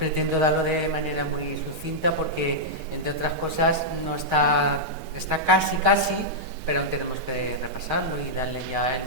Pretendo darlo de manera muy sucinta porque, entre otras cosas, no está casi, pero aún tenemos que repasarlo y darle ya el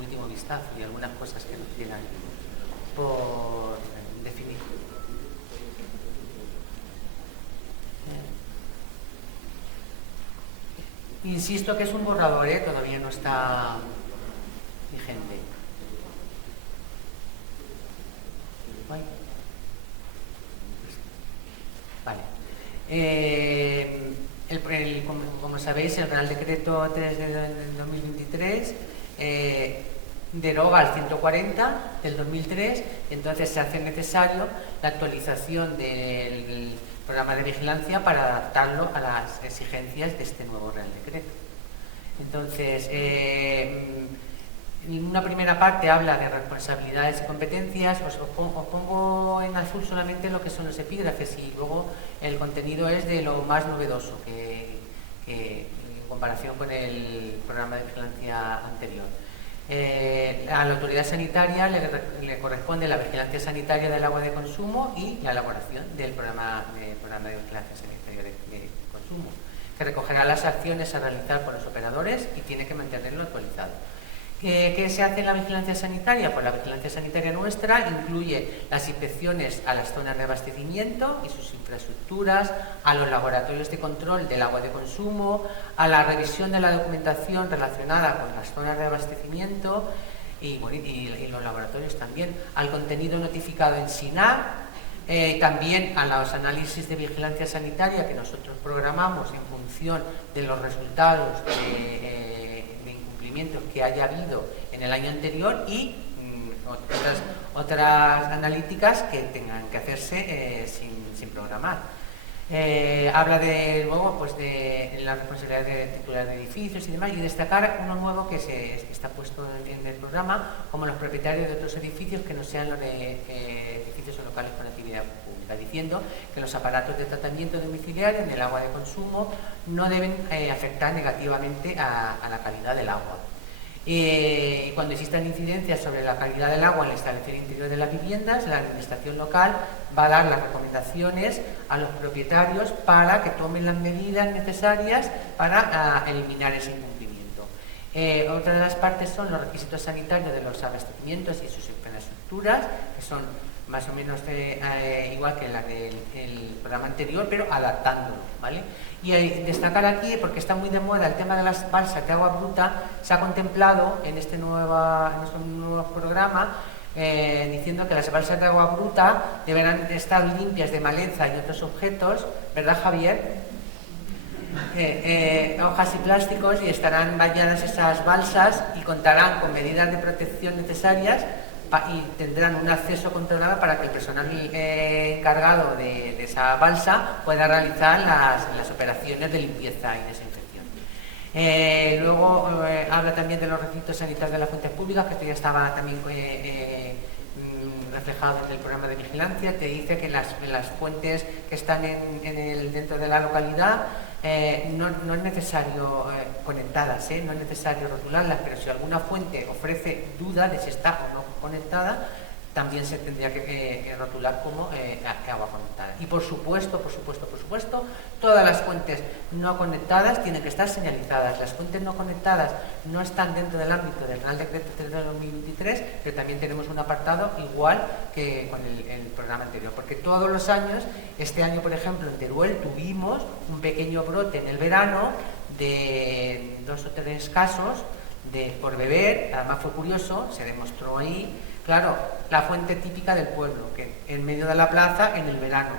último vistazo y algunas cosas que nos quedan por definir. Insisto que es un borrador, todavía no está vigente. Vale. Como sabéis, el Real Decreto 3 de 2023 deroga el 140 del 2003, entonces se hace necesario la actualización del programa de vigilancia para adaptarlo a las exigencias de este nuevo Real Decreto. Entonces, en una primera parte habla de responsabilidades y competencias. Os pongo en azul solamente lo que son los epígrafes y luego el contenido es de lo más novedoso que en comparación con el programa de vigilancia anterior. A la autoridad sanitaria le corresponde la vigilancia sanitaria del agua de consumo y la elaboración del programa de vigilancia sanitaria de consumo, que recogerá las acciones a realizar por los operadores y tiene que mantenerlo actualizado. ¿Qué se hace en la vigilancia sanitaria? Pues la vigilancia sanitaria nuestra incluye las inspecciones a las zonas de abastecimiento y sus infraestructuras, a los laboratorios de control del agua de consumo, a la revisión de la documentación relacionada con las zonas de abastecimiento y los laboratorios también, al contenido notificado en SINAG, también a los análisis de vigilancia sanitaria que nosotros programamos en función de los resultados que haya habido en el año anterior y otras analíticas que tengan que hacerse sin programar. Habla luego de la responsabilidad de titular de edificios y demás, y destacar uno nuevo que está puesto en el programa, como los propietarios de otros edificios que no sean los de edificios o locales con actividad pública, diciendo que los aparatos de tratamiento domiciliario en el agua de consumo no deben afectar negativamente a la calidad del agua. Cuando existan incidencias sobre la calidad del agua en el establecimiento interior de las viviendas, la administración local va a dar las recomendaciones a los propietarios para que tomen las medidas necesarias para eliminar ese incumplimiento. Otra de las partes son los requisitos sanitarios de los abastecimientos y sus infraestructuras, que son más o menos igual que la del programa anterior, pero adaptándolo, ¿vale? Y destacar aquí, porque está muy de moda el tema de las balsas de agua bruta, se ha contemplado en este nuevo programa, diciendo que las balsas de agua bruta deberán estar limpias de maleza y otros objetos, ¿verdad, Javier? Hojas y plásticos, y estarán valladas esas balsas y contarán con medidas de protección necesarias y tendrán un acceso controlado para que el personal encargado de esa balsa pueda realizar las operaciones de limpieza y desinfección. Luego habla también de los requisitos sanitarios de las fuentes públicas, que esto ya estaba también reflejado en el programa de vigilancia. Te dice que las fuentes que están dentro de la localidad no es necesario conectadas, no es necesario rotularlas, pero si alguna fuente ofrece duda de si está o no conectada, también se tendría que rotular como agua conectada. Y por supuesto, todas las fuentes no conectadas tienen que estar señalizadas. Las fuentes no conectadas no están dentro del ámbito del Real Decreto 3 de 2023, pero también tenemos un apartado igual que con el programa anterior, porque todos los años, este año por ejemplo en Teruel tuvimos un pequeño brote en el verano de 2 o 3 casos por beber. Además fue curioso, se demostró ahí, claro, la fuente típica del pueblo, que en medio de la plaza en el verano,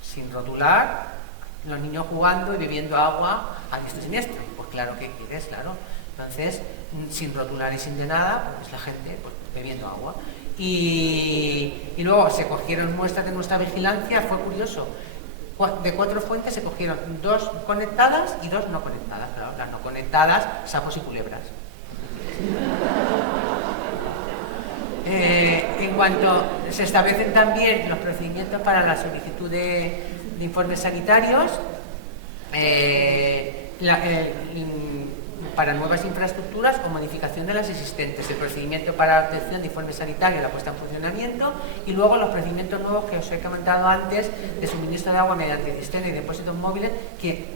sin rotular, los niños jugando y bebiendo agua a diestro y siniestro. Pues claro, ¿qué quieres? Claro. Entonces, sin rotular y sin de nada, pues la gente bebiendo agua. Y luego se cogieron muestras de nuestra vigilancia, fue curioso. De 4 fuentes se cogieron 2 conectadas y 2 no conectadas. Claro, las no conectadas, sapos y culebras. En cuanto se establecen también los procedimientos para la solicitud de informes sanitarios, para nuevas infraestructuras o modificación de las existentes, el procedimiento para la obtención de informe sanitario, la puesta en funcionamiento, y luego los procedimientos nuevos que os he comentado antes de suministro de agua mediante cisterna y depósitos móviles, que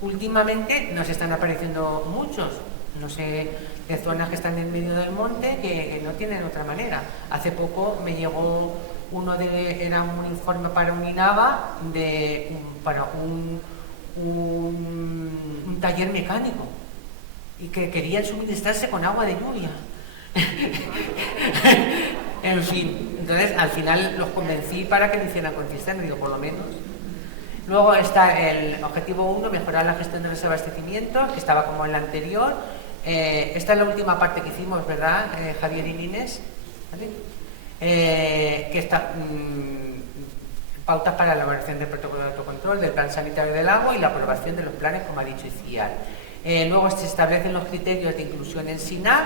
últimamente nos están apareciendo muchos, no sé, de zonas que están en medio del monte que no tienen otra manera. Hace poco me llegó era un informe para un INAVA para un taller mecánico y que querían suministrarse con agua de lluvia. En fin, entonces al final los convencí para que lo hicieran con cisterna, digo, por lo menos. Luego está el objetivo 1, mejorar la gestión de los abastecimientos, que estaba como en la anterior. Esta es la última parte que hicimos, ¿verdad, Javier y Inés? ¿Vale? Que está pautas para la elaboración del protocolo de autocontrol, del plan sanitario del agua y la aprobación de los planes, como ha dicho Iciar. Luego se establecen los criterios de inclusión en SINAP,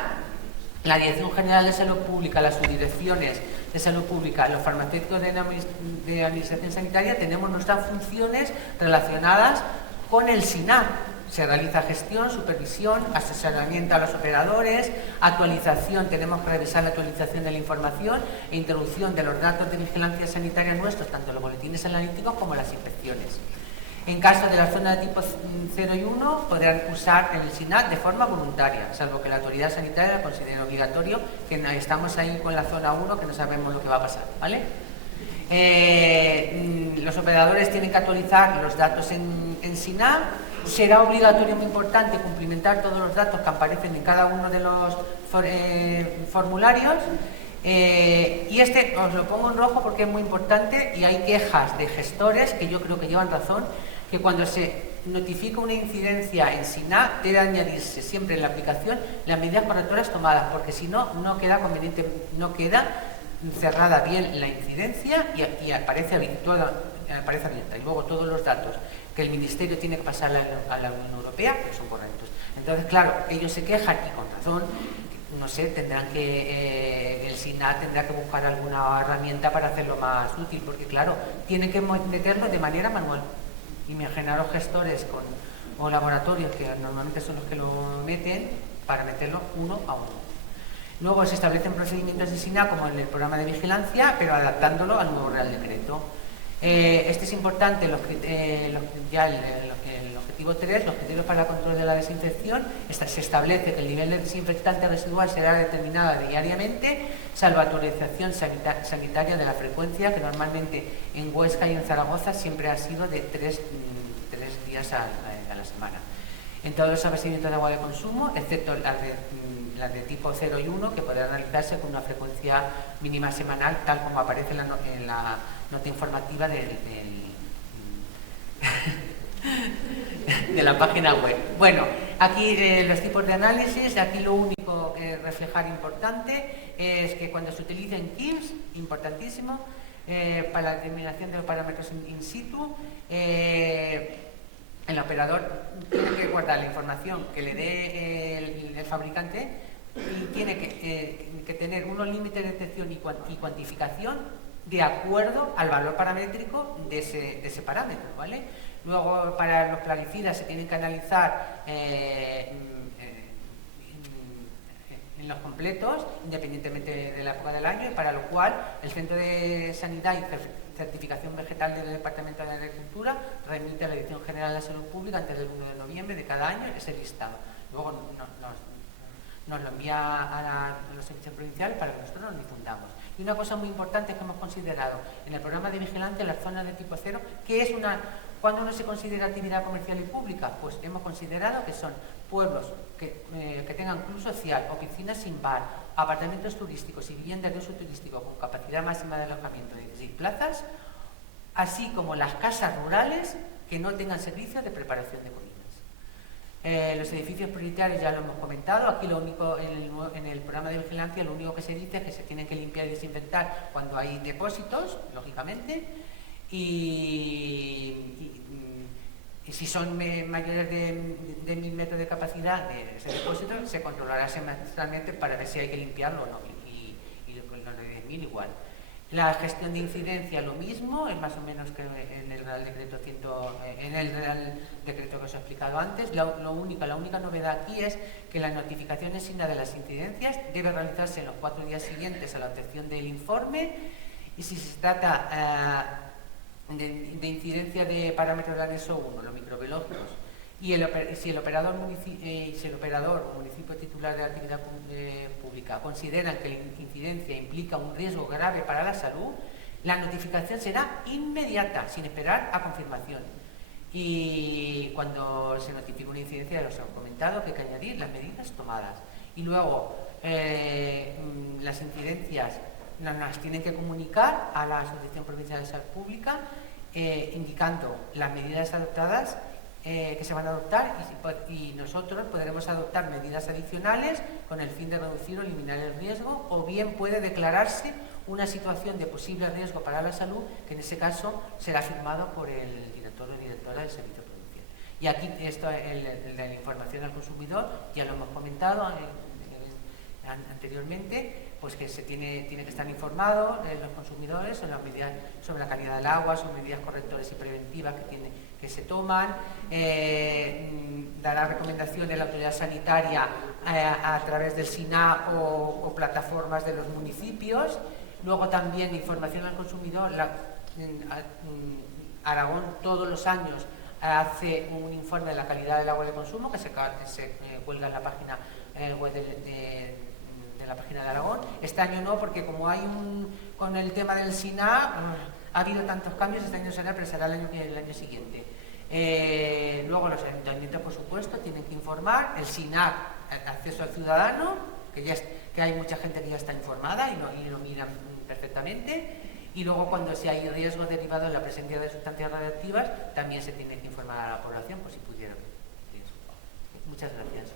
la Dirección General de Salud Pública, las subdirecciones de Salud Pública, los farmacéuticos de Administración Sanitaria, tenemos nuestras funciones relacionadas con el SINAP. Se realiza gestión, supervisión, asesoramiento a los operadores, actualización, tenemos que revisar la actualización de la información e introducción de los datos de vigilancia sanitaria nuestros, tanto los boletines analíticos como las inspecciones. En caso de la zona de tipo 0 y 1, podrán usar el SINAP de forma voluntaria, salvo que la autoridad sanitaria considere obligatorio, que estamos ahí con la zona 1, que no sabemos lo que va a pasar, ¿vale? Los operadores tienen que actualizar los datos en SINAP. Será obligatorio, muy importante, cumplimentar todos los datos que aparecen en cada uno de los formularios. Y este os lo pongo en rojo porque es muy importante y hay quejas de gestores que yo creo que llevan razón, que cuando se notifica una incidencia en SINAP debe añadirse siempre en la aplicación las medidas correctoras tomadas, porque si no, no queda conveniente, no queda cerrada bien la incidencia y aparece abierta. Y luego todos los datos que el Ministerio tiene que pasar a la Unión Europea pues son correctos. Entonces, claro, ellos se quejan y con razón, no sé, el SINAP tendrá que buscar alguna herramienta para hacerlo más útil, porque claro, tienen que meterlo de manera manual. Imaginaros gestores o laboratorios que normalmente son los que lo meten para meterlo uno a uno. Luego se establecen procedimientos de SINAP como en el programa de vigilancia, pero adaptándolo al nuevo Real Decreto. Este es importante, el objetivo 3, los criterios para el control de la desinfección. Se establece que el nivel de desinfectante residual será determinado diariamente, salvo autorización sanitaria de la frecuencia, que normalmente en Huesca y en Zaragoza siempre ha sido de 3 días a la semana. En todos los abastecimientos de agua de consumo, excepto las de tipo 0 y 1, que podrán realizarse con una frecuencia mínima semanal, tal como aparece en la nota informativa de la página web. Bueno, aquí los tipos de análisis, aquí lo único que reflejar importante es que cuando se utilicen KIMS, importantísimo, para la determinación de los parámetros in situ, el operador tiene que guardar la información que le dé el fabricante y tiene que tener unos límites de detección y cuantificación de acuerdo al valor paramétrico de ese parámetro, ¿vale? Luego, para los plaguicidas se tienen que analizar en los completos, independientemente de la época del año, y para lo cual el Centro de Sanidad y Certificación Vegetal del Departamento de Agricultura remite a la Dirección General de la Salud Pública antes del 1 de noviembre de cada año ese listado. Luego nos lo envía a los servicios provinciales para que nosotros nos difundamos. Y una cosa muy importante que hemos considerado en el programa de vigilancia, las zonas de tipo 0, que es ¿cuándo no se considera actividad comercial y pública? Pues hemos considerado que son pueblos que tengan club social, oficinas sin bar, apartamentos turísticos y viviendas de uso turístico con capacidad máxima de alojamiento de 16 plazas, así como las casas rurales que no tengan servicio de preparación de comidas. Los edificios prioritarios ya lo hemos comentado. Aquí lo único, en el programa de vigilancia, lo único que se dice es que se tienen que limpiar y desinfectar cuando hay depósitos, lógicamente, y si son mayores de 1000 metros de capacidad de ese depósito, se controlará semestralmente para ver si hay que limpiarlo o no, y los de 10.000 igual. La gestión de incidencia lo mismo, es más o menos que en el Real Decreto que os he explicado antes. La única novedad aquí es que la notificación en signa de las incidencias debe realizarse en los 4 días siguientes a la obtención del informe, y si se trata de incidencia de parámetros de anexo 1, los microbiológicos, y si el operador o municipio titular de la actividad pública consideran que la incidencia implica un riesgo grave para la salud, la notificación será inmediata, sin esperar a confirmación. Y cuando se notifique una incidencia, ya los he comentado, que hay que añadir las medidas tomadas. Y luego, las incidencias nos tienen que comunicar a la Asociación Provincial de Salud Pública, indicando las medidas adoptadas que se van a adoptar, y nosotros podremos adoptar medidas adicionales con el fin de reducir o eliminar el riesgo, o bien puede declararse una situación de posible riesgo para la salud, que en ese caso será firmado por el director o directora del servicio provincial. Y aquí esto, el de la información al consumidor, ya lo hemos comentado anteriormente, pues que se tiene que estar informado los consumidores sobre las medidas, sobre la calidad del agua, sobre medidas correctoras y preventivas que se toman, dará recomendaciones de la autoridad sanitaria a través del SINA o plataformas de los municipios. Luego también información al consumidor. Aragón todos los años hace un informe de la calidad del agua de consumo que se cuelga en la página web de la página de Aragón. Este año no, porque como hay con el tema del SINA ha habido tantos cambios, este año será, pero será el año siguiente. Luego los ayuntamientos, por supuesto, tienen que informar. El SINAC, acceso al ciudadano, que hay mucha gente que ya está informada y lo miran perfectamente. Y luego, cuando si hay riesgo derivado de la presencia de sustancias radiactivas, también se tiene que informar a la población, por si pudiera haber riesgo. Muchas gracias.